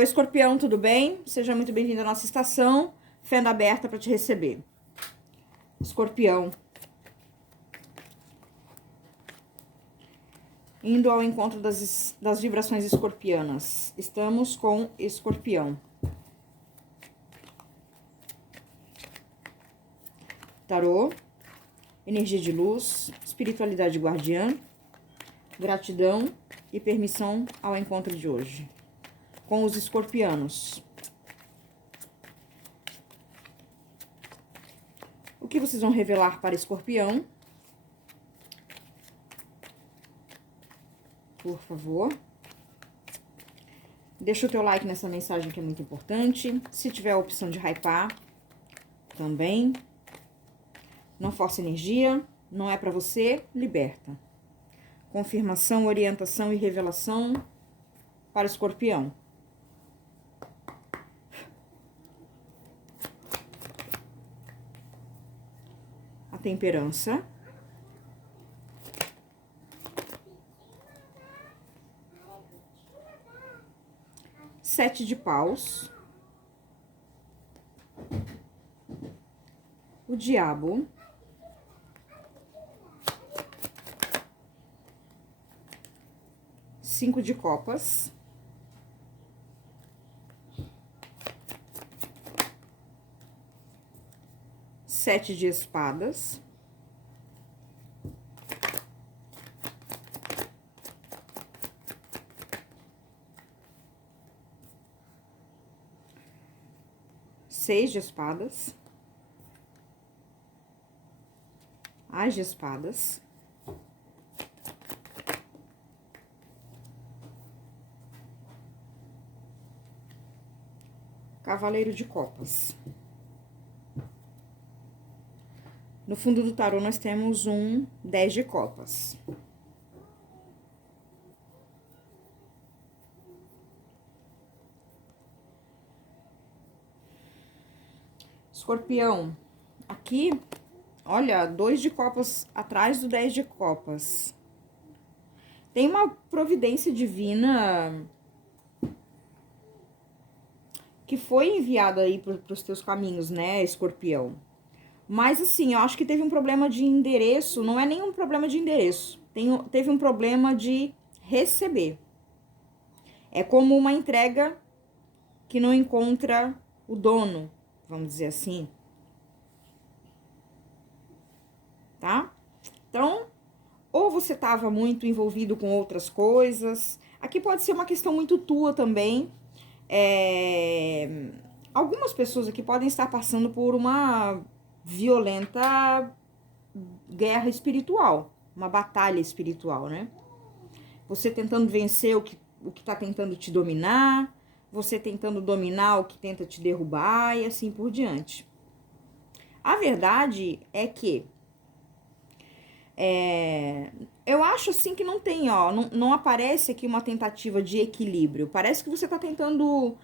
Oi, Escorpião, tudo bem? Seja muito bem-vindo à nossa estação. Fenda aberta para te receber. Escorpião. Indo ao encontro das vibrações escorpianas. Estamos com Escorpião. Tarô. Energia de luz. Espiritualidade guardiã. Gratidão e permissão ao encontro de hoje. Com os escorpianos. O que vocês vão revelar para Escorpião? Por favor. Deixa o teu like nessa mensagem que é muito importante. Se tiver a opção de hypar, também. Não força energia, não é para você, liberta. Confirmação, orientação e revelação para Escorpião. A temperança. Sete de paus. O diabo. Cinco de copas. Sete de espadas. Seis de espadas. As de espadas. Cavaleiro de copas. No fundo do tarô, nós temos um 10 de copas. Escorpião, aqui, olha, 2 de copas atrás do 10 de copas. Tem uma providência divina que foi enviada aí para os teus caminhos, né, Escorpião? Mas assim, eu acho que teve um problema de endereço, não é nenhum problema de endereço. Teve um problema de receber. É como uma entrega que não encontra o dono, vamos dizer assim. Tá? Então, ou você estava muito envolvido com outras coisas. Aqui pode ser uma questão muito tua também. Algumas pessoas aqui podem estar passando por uma violenta guerra espiritual, uma batalha espiritual, né? Você tentando vencer o que tá tentando te dominar, você tentando dominar o que tenta te derrubar e assim por diante. A verdade é que eu acho assim que não tem, ó, não aparece aqui uma tentativa de equilíbrio. Parece que você tá tentando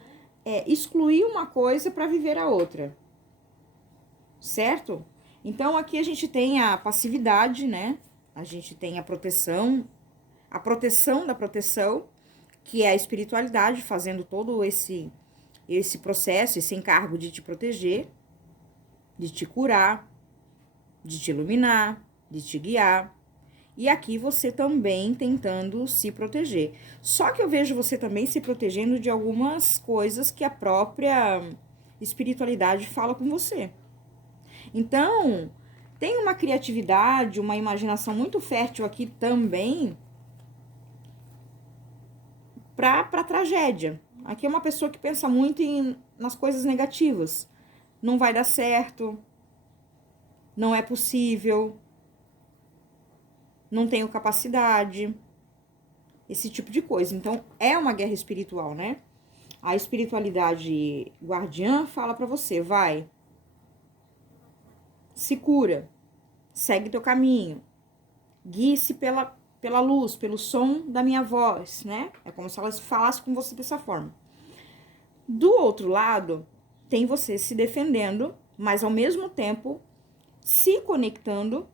excluir uma coisa para viver a outra. Certo? Então, aqui a gente tem a passividade, né? A gente tem a proteção da proteção, que é a espiritualidade fazendo todo esse processo, esse encargo de te proteger, de te curar, de te iluminar, de te guiar. E aqui você também tentando se proteger. Só que eu vejo você também se protegendo de algumas coisas que a própria espiritualidade fala com você. Então, tem uma criatividade, uma imaginação muito fértil aqui também para tragédia. Aqui é uma pessoa que pensa muito nas coisas negativas. Não vai dar certo, não é possível, não tenho capacidade, esse tipo de coisa. Então, é uma guerra espiritual, né? A espiritualidade guardiã fala para você, vai, se cura, segue teu caminho, guie-se pela luz, pelo som da minha voz, né? É como se ela falasse com você dessa forma. Do outro lado, tem você se defendendo, mas ao mesmo tempo se conectando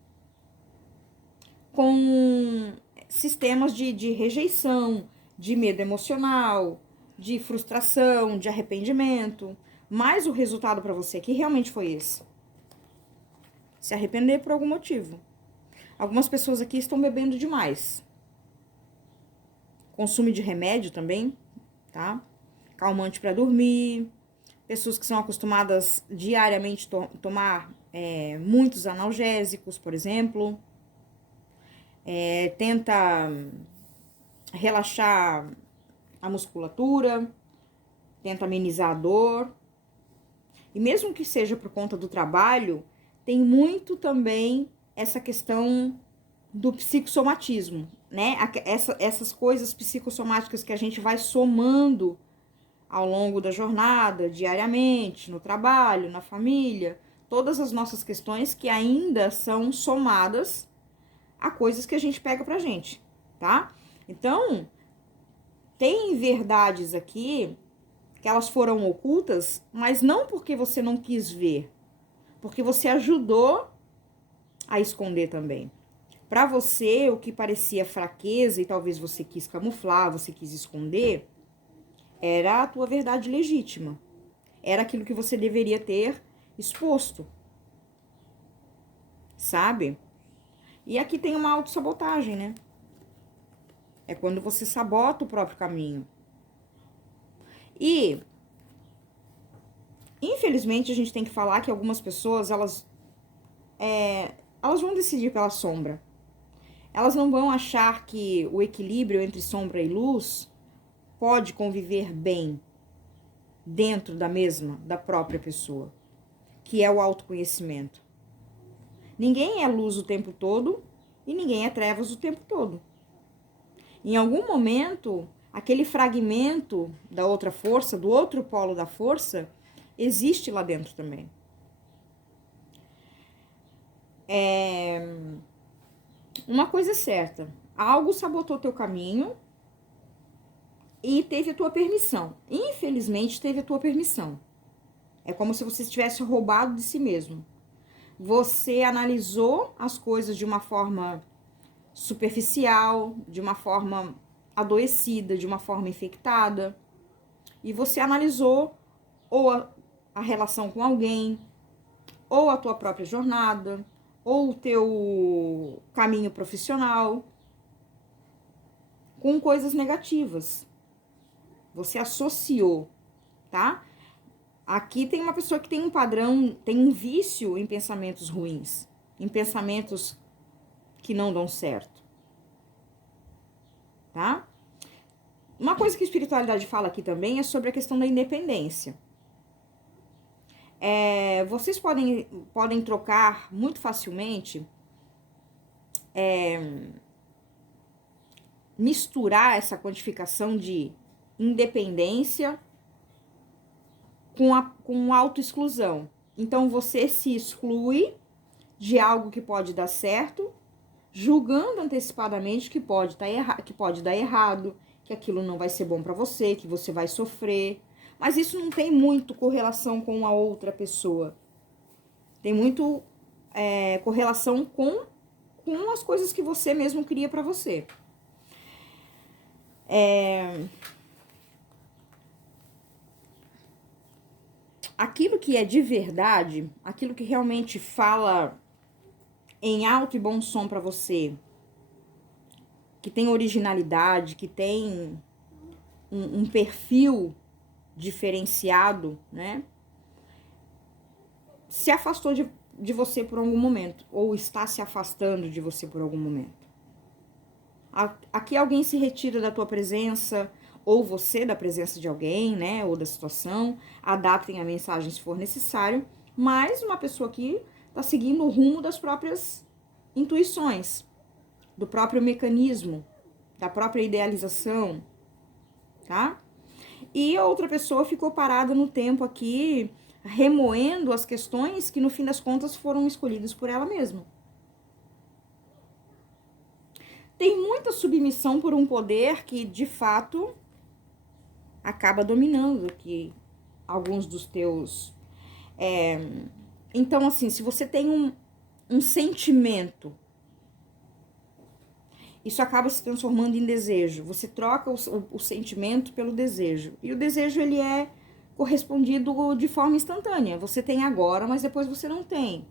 com sistemas de rejeição, de medo emocional, de frustração, de arrependimento, mas o resultado para você aqui realmente foi esse. Se arrepender por algum motivo. Algumas pessoas aqui estão bebendo demais. Consumo de remédio também, tá? Calmante para dormir. Pessoas que são acostumadas diariamente tomar muitos analgésicos, por exemplo. Tenta relaxar a musculatura, tenta amenizar a dor. E mesmo que seja por conta do trabalho, tem muito também essa questão do psicossomatismo, né? Essas coisas psicossomáticas que a gente vai somando ao longo da jornada, diariamente, no trabalho, na família, todas as nossas questões que ainda são somadas a coisas que a gente pega pra gente, tá? Então, tem verdades aqui que elas foram ocultas, mas não porque você não quis ver, porque você ajudou a esconder também. Para você, o que parecia fraqueza e talvez você quis camuflar, você quis esconder, era a tua verdade legítima. Era aquilo que você deveria ter exposto. Sabe? E aqui tem uma autossabotagem, né? É quando você sabota o próprio caminho. E, infelizmente, a gente tem que falar que algumas pessoas, elas vão decidir pela sombra. Elas não vão achar que o equilíbrio entre sombra e luz pode conviver bem dentro da própria pessoa, que é o autoconhecimento. Ninguém é luz o tempo todo e ninguém é trevas o tempo todo. Em algum momento, aquele fragmento da outra força, do outro polo da força, existe lá dentro também. Uma coisa é certa, algo sabotou teu caminho e teve a tua permissão. Infelizmente, teve a tua permissão. É como se você tivesse roubado de si mesmo. Você analisou as coisas de uma forma superficial, de uma forma adoecida, de uma forma infectada. E você analisou ou a relação com alguém, ou a tua própria jornada, ou o teu caminho profissional, com coisas negativas. Você associou, tá? Aqui tem uma pessoa que tem um padrão, tem um vício em pensamentos ruins, em pensamentos que não dão certo, tá? Uma coisa que a espiritualidade fala aqui também é sobre a questão da independência. Vocês podem trocar muito facilmente, misturar essa quantificação de independência com autoexclusão. Então, você se exclui de algo que pode dar certo, julgando antecipadamente que pode dar errado, que aquilo não vai ser bom para você, que você vai sofrer. Mas isso não tem muito correlação com a outra pessoa. Tem muito correlação com as coisas que você mesmo cria para você. Aquilo que é de verdade, aquilo que realmente fala em alto e bom som para você, que tem originalidade, que tem um perfil diferenciado, né? Se afastou de você por algum momento, ou está se afastando de você por algum momento. Aqui alguém se retira da tua presença, ou você da presença de alguém, né? Ou da situação, adaptem a mensagem se for necessário, mas uma pessoa aqui está seguindo o rumo das próprias intuições, do próprio mecanismo, da própria idealização, tá? E a outra pessoa ficou parada no tempo aqui, remoendo as questões que no fim das contas foram escolhidas por ela mesma. Tem muita submissão por um poder que, de fato, acaba dominando aqui alguns dos teus... Então, assim, se você tem um sentimento isso acaba se transformando em desejo. Você troca o sentimento pelo desejo. E o desejo, ele é correspondido de forma instantânea. Você tem agora, mas depois você não tem.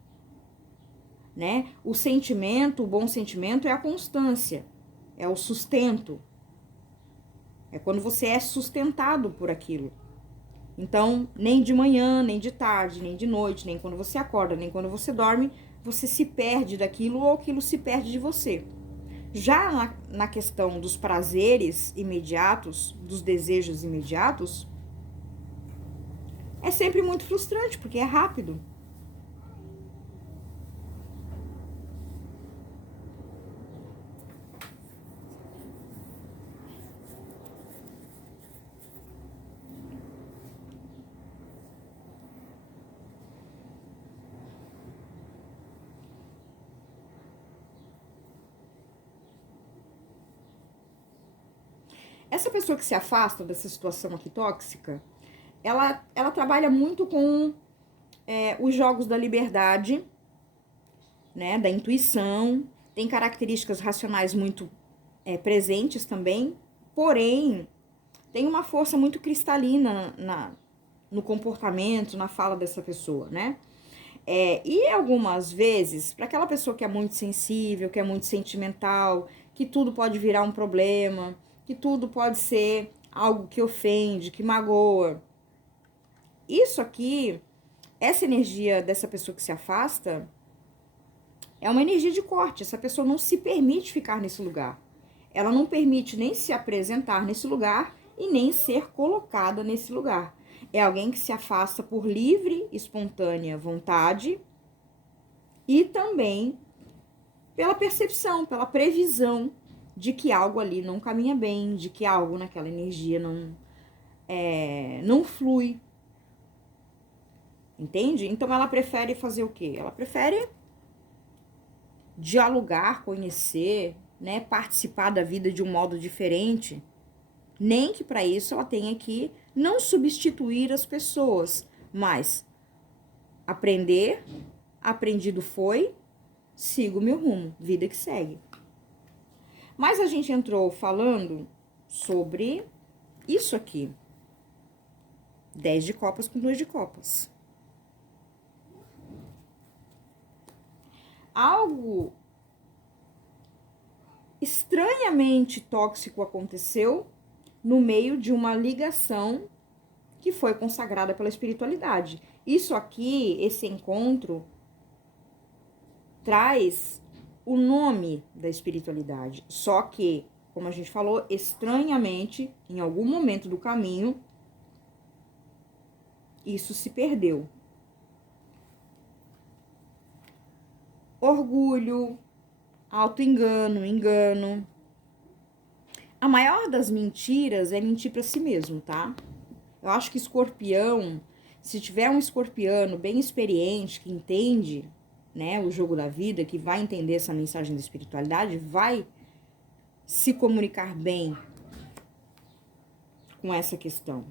Né? O sentimento, o bom sentimento é a constância, é o sustento. É quando você é sustentado por aquilo. Então, nem de manhã, nem de tarde, nem de noite, nem quando você acorda, nem quando você dorme, você se perde daquilo ou aquilo se perde de você. Já na questão dos prazeres imediatos, dos desejos imediatos, é sempre muito frustrante, porque é rápido. Essa pessoa que se afasta dessa situação aqui tóxica, ela trabalha muito com os jogos da liberdade, né, da intuição, tem características racionais muito presentes também, porém, tem uma força muito cristalina no comportamento, na fala dessa pessoa, né? E algumas vezes, para aquela pessoa que é muito sensível, que é muito sentimental, que tudo pode virar um problema, que tudo pode ser algo que ofende, que magoa. Isso aqui, essa energia dessa pessoa que se afasta, é uma energia de corte. Essa pessoa não se permite ficar nesse lugar. Ela não permite nem se apresentar nesse lugar e nem ser colocada nesse lugar. É alguém que se afasta por livre, espontânea vontade e também pela percepção, pela previsão de que algo ali não caminha bem, de que algo naquela energia não flui. Entende? Então ela prefere fazer o quê? Ela prefere dialogar, conhecer, né, participar da vida de um modo diferente. Nem que para isso ela tenha que não substituir as pessoas, mas aprender, aprendido foi, sigo o meu rumo, vida que segue. Mas a gente entrou falando sobre isso aqui. 10 de copas com 2 de copas. Algo estranhamente tóxico aconteceu no meio de uma ligação que foi consagrada pela espiritualidade. Isso aqui, esse encontro, traz o nome da espiritualidade. Só que, como a gente falou, estranhamente, em algum momento do caminho, isso se perdeu. Orgulho, auto-engano, engano. A maior das mentiras é mentir para si mesmo, tá? Eu acho que escorpião, se tiver um escorpiano bem experiente, que entende, né, o jogo da vida, que vai entender essa mensagem da espiritualidade, vai se comunicar bem com essa questão.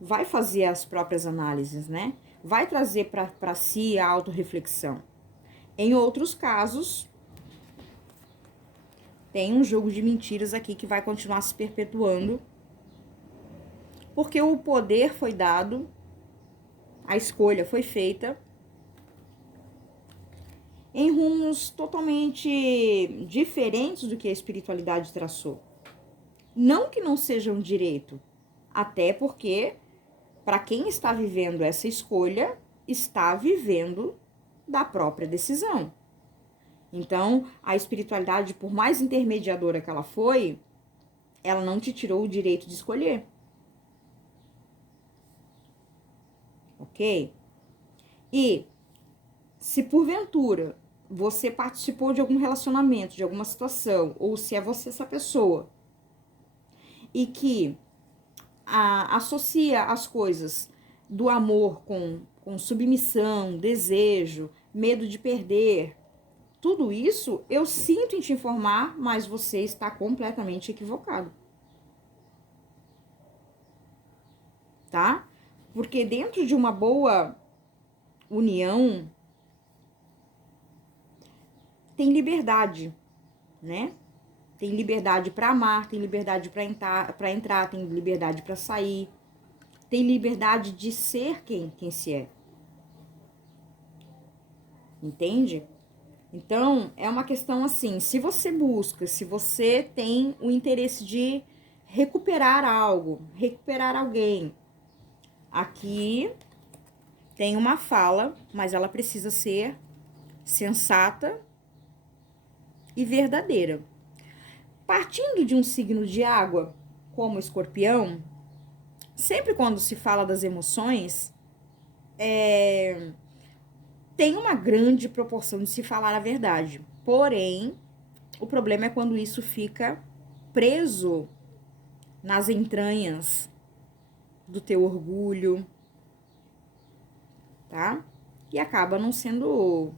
Vai fazer as próprias análises, né? Vai trazer para si a autorreflexão. Em outros casos, tem um jogo de mentiras aqui que vai continuar se perpetuando, porque o poder foi dado, a escolha foi feita em rumos totalmente diferentes do que a espiritualidade traçou. Não que não seja um direito, até porque, para quem está vivendo essa escolha, está vivendo da própria decisão. Então, a espiritualidade, por mais intermediadora que ela foi, ela não te tirou o direito de escolher. Ok? E, se porventura você participou de algum relacionamento, de alguma situação, ou se é você essa pessoa, e que associa as coisas do amor com submissão, desejo, medo de perder, tudo isso eu sinto em te informar, mas você está completamente equivocado. Tá? Porque dentro de uma boa união tem liberdade, né? tem liberdade para amar, tem liberdade para entrar, tem liberdade para sair, tem liberdade de ser quem se é. Entende? Então, é uma questão assim, se você busca, se você tem o interesse de recuperar algo, recuperar alguém, aqui tem uma fala, mas ela precisa ser sensata e verdadeira. Partindo de um signo de água, como Escorpião, sempre quando se fala das emoções, tem uma grande proporção de se falar a verdade. Porém, o problema é quando isso fica preso nas entranhas do teu orgulho, tá? E acaba não sendo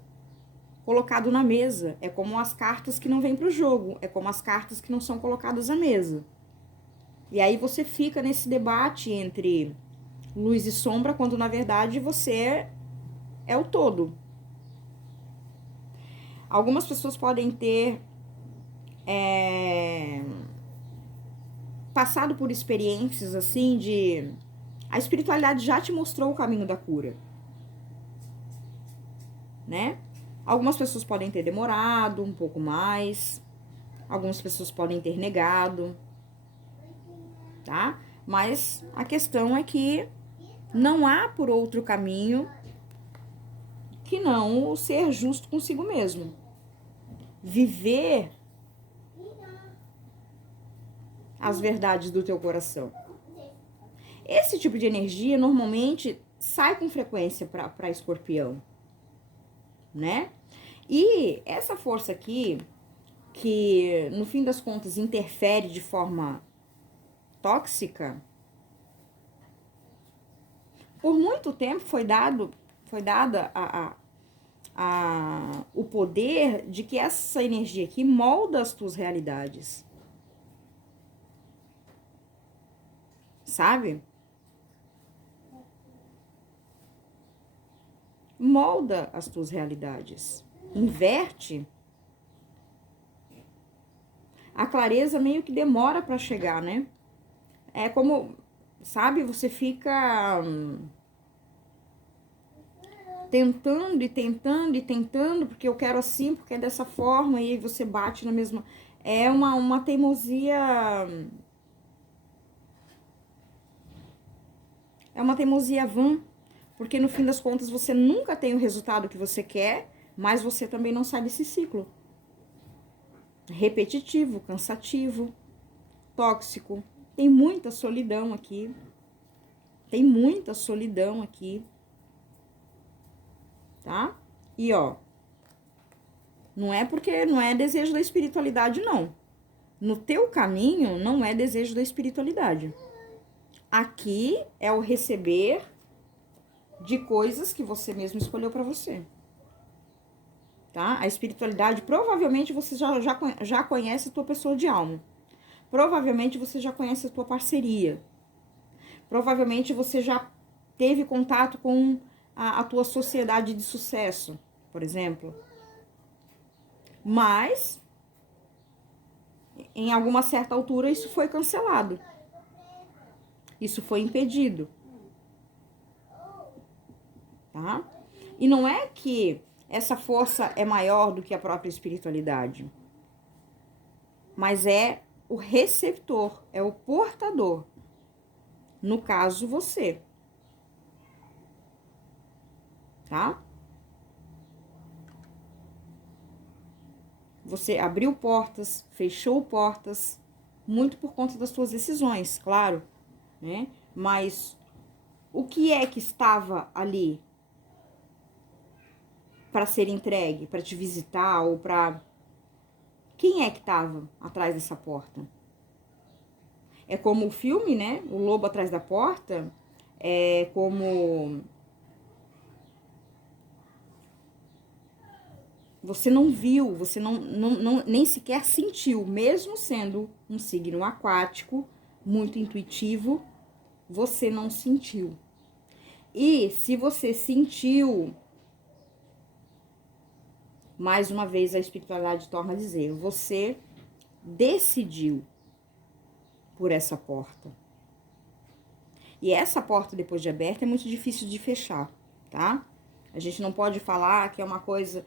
colocado na mesa. É como as cartas que não vêm pro jogo, é como as cartas que não são colocadas à mesa. E aí você fica nesse debate entre luz e sombra, quando na verdade você é o todo. Algumas pessoas podem ter passado por experiências assim de... A espiritualidade já te mostrou o caminho da cura, né? Algumas pessoas podem ter demorado um pouco mais, algumas pessoas podem ter negado, tá? Mas a questão é que não há por outro caminho que não o ser justo consigo mesmo. Viver as verdades do teu coração. Esse tipo de energia normalmente sai com frequência para Escorpião, né? E essa força aqui, que no fim das contas interfere de forma tóxica, por muito tempo foi dada o poder de que essa energia aqui molda as tuas realidades. Sabe? Molda as tuas realidades. Inverte. A clareza meio que demora para chegar, né? É como, sabe, você fica tentando e tentando e tentando, porque eu quero assim, porque é dessa forma, e aí você bate na mesma... É uma teimosia... É uma teimosia vã, porque no fim das contas você nunca tem o resultado que você quer, mas você também não sai desse ciclo. Repetitivo, cansativo, tóxico. Tem muita solidão aqui. Tem muita solidão aqui. Tá? E ó, não é porque não é desejo da espiritualidade, não. No teu caminho não é desejo da espiritualidade. Aqui é o receber de coisas que você mesmo escolheu para você. Tá? A espiritualidade, provavelmente você já conhece a tua pessoa de alma. Provavelmente você já conhece a tua parceria. Provavelmente você já teve contato com a tua sociedade de sucesso, por exemplo. Mas, em alguma certa altura, isso foi cancelado. Isso foi impedido. Tá? E não é que essa força é maior do que a própria espiritualidade, mas é o receptor, é o portador. No caso, você. Tá? Você abriu portas, fechou portas, muito por conta das suas decisões, claro, né? Mas o que é que estava ali para ser entregue, para te visitar ou para... Quem é que estava atrás dessa porta? É como o filme, né? O Lobo Atrás da Porta. É como... Você não viu, você nem sequer sentiu, mesmo sendo um signo aquático, muito intuitivo, você não sentiu. E se você sentiu, mais uma vez a espiritualidade torna a dizer, você decidiu por essa porta. E essa porta, depois de aberta, é muito difícil de fechar, tá? A gente não pode falar que é uma coisa,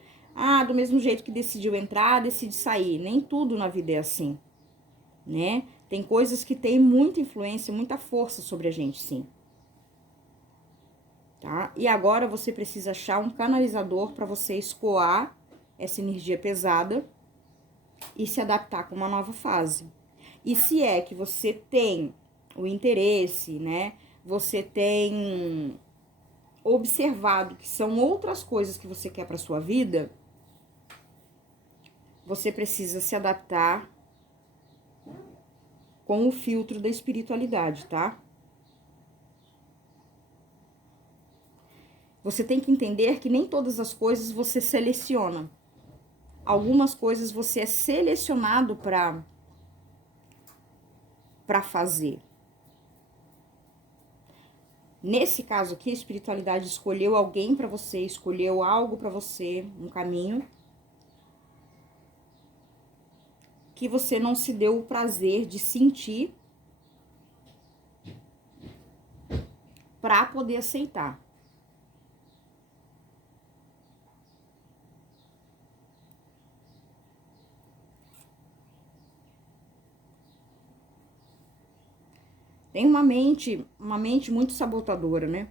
do mesmo jeito que decidiu entrar, decide sair. Nem tudo na vida é assim, né? Tem coisas que têm muita influência, muita força sobre a gente, sim. Tá? E agora você precisa achar um canalizador para você escoar essa energia pesada e se adaptar com uma nova fase. E se é que você tem o interesse, né? Você tem observado que são outras coisas que você quer para sua vida, você precisa se adaptar com o filtro da espiritualidade, tá? Você tem que entender que nem todas as coisas você seleciona. Algumas coisas você é selecionado para fazer. Nesse caso aqui, a espiritualidade escolheu alguém para você, escolheu algo para você, um caminho que você não se deu o prazer de sentir para poder aceitar. Tem uma mente muito sabotadora, né?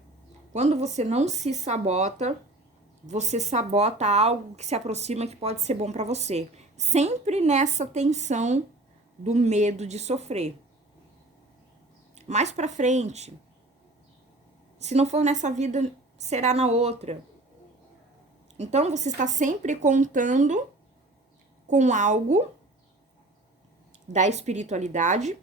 Quando você não se sabota, você sabota algo que se aproxima que pode ser bom para você. Sempre nessa tensão do medo de sofrer. Mais para frente, se não for nessa vida, será na outra. Então você está sempre contando com algo da espiritualidade,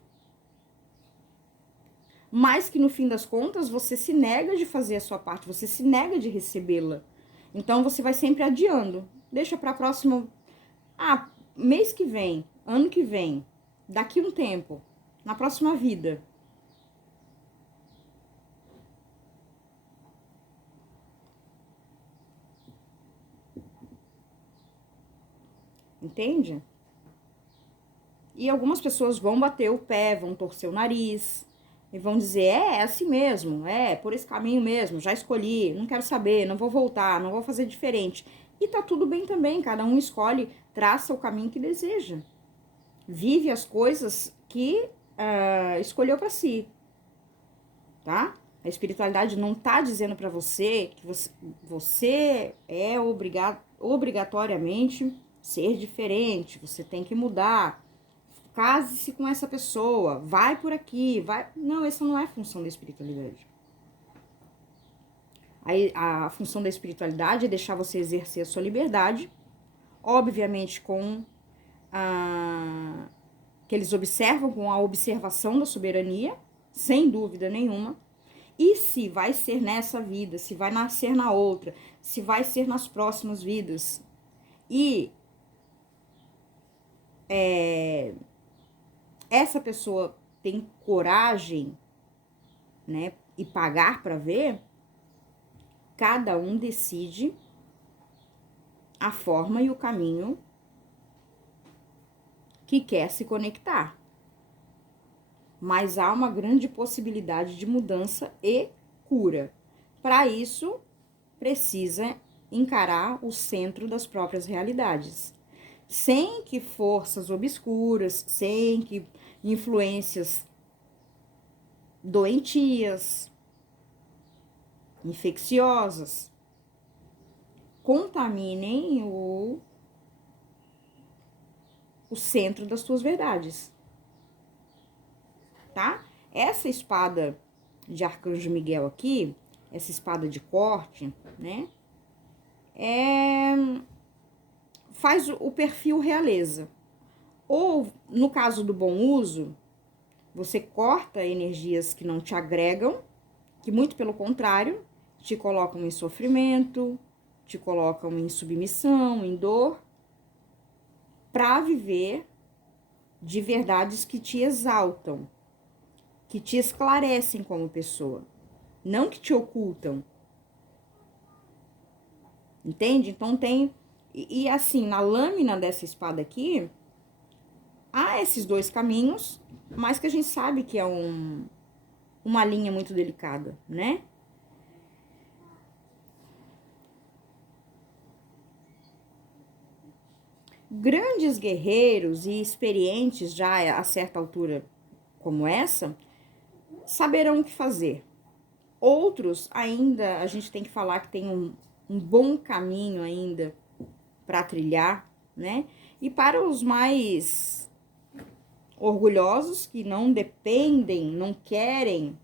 mas que no fim das contas você se nega de fazer a sua parte, você se nega de recebê-la. Então você vai sempre adiando. Deixa para próximo, mês que vem, ano que vem, daqui um tempo, na próxima vida. Entende? E algumas pessoas vão bater o pé, vão torcer o nariz e vão dizer, é assim mesmo, é por esse caminho mesmo, já escolhi, não quero saber, não vou voltar, não vou fazer diferente. E tá tudo bem também, cada um escolhe, traça o caminho que deseja. Vive as coisas que escolheu para si, tá? A espiritualidade não tá dizendo para você que você é obrigatoriamente ser diferente, você tem que mudar. Case-se com essa pessoa, vai por aqui, vai. Não, essa não é a função da espiritualidade. A função da espiritualidade é deixar você exercer a sua liberdade, obviamente com que eles observam com a observação da soberania, sem dúvida nenhuma. E se vai ser nessa vida, se vai nascer na outra, se vai ser nas próximas vidas. E essa pessoa tem coragem, né, e pagar para ver, cada um decide a forma e o caminho que quer se conectar. Mas há uma grande possibilidade de mudança e cura. Para isso, precisa encarar o centro das próprias realidades. Sem que forças obscuras, sem que influências doentias, infecciosas, contaminem o centro das tuas verdades, tá? Essa espada de Arcanjo Miguel aqui, essa espada de corte, né? Faz o perfil realeza. Ou, no caso do bom uso, você corta energias que não te agregam, que muito pelo contrário, te colocam em sofrimento, te colocam em submissão, em dor, para viver de verdades que te exaltam, que te esclarecem como pessoa, não que te ocultam. Entende? Então tem... E assim, na lâmina dessa espada aqui, há esses dois caminhos, mas que a gente sabe que é uma linha muito delicada, né? Grandes guerreiros e experientes já a certa altura como essa, saberão o que fazer. Outros ainda, a gente tem que falar que tem um bom caminho ainda para trilhar, né? E para os mais orgulhosos, que não dependem, não querem,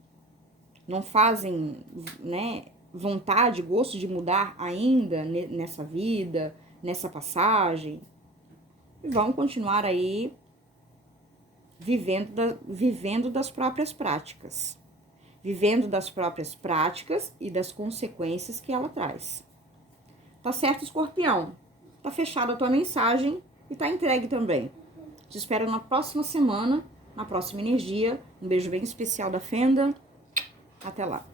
não fazem, né, vontade, gosto de mudar ainda nessa vida, nessa passagem, vão continuar aí vivendo das próprias práticas. Vivendo das próprias práticas e das consequências que ela traz. Tá certo, Escorpião? Tá fechada a tua mensagem e tá entregue também. Te espero na próxima semana, na próxima energia. Um beijo bem especial da Fenda. Até lá.